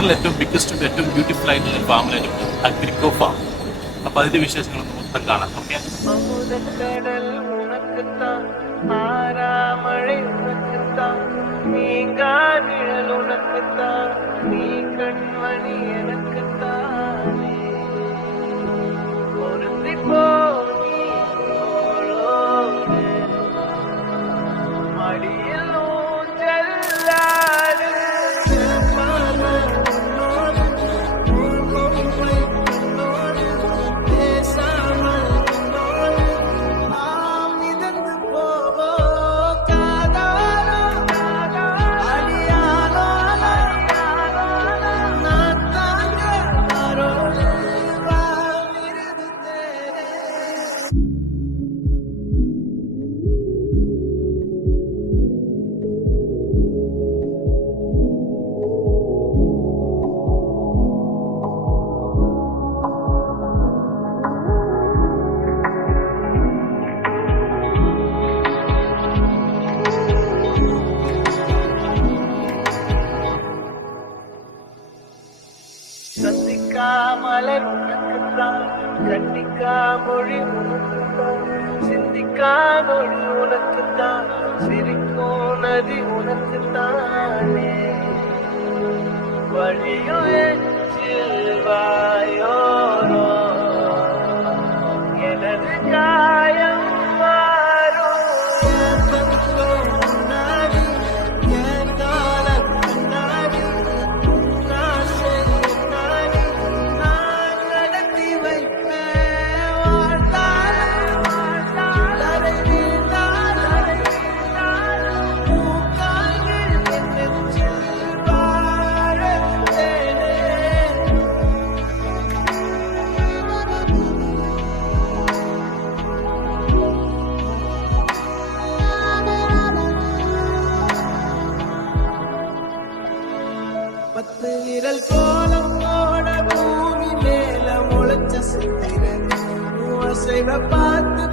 Central ഏറ്റവും ബിഗ്ഗസ്റ്റും ഏറ്റവും beautiful ആയിട്ടുള്ള ഫാമിലായിട്ട് അഗ്രിക്കോ ഫാം. അപ്പൊ അതിന്റെ വിശേഷങ്ങളൊന്നും മൊത്തം കാണാം. ഓക്കെ, நீ கண்மணி எனக்குத்தானே பொருந்தி போ நீ போலோடு மடியில் ஊஞ்சல்லாடு சந்திக்கா மலர் உனக்குத்தான், கண்டிக்கா மொழி உனக்குத்தான், சிந்திக்கா நொழி உனக்குத்தான், சிரிக்கும் நதி உனக்குத்தானே வழியும் எச்சில் வாயோரோ எனது காயம் பத்து விரல் கோலம் போட பூமி மேல முளைச்ச சித்திரன் அசைவ பார்த்து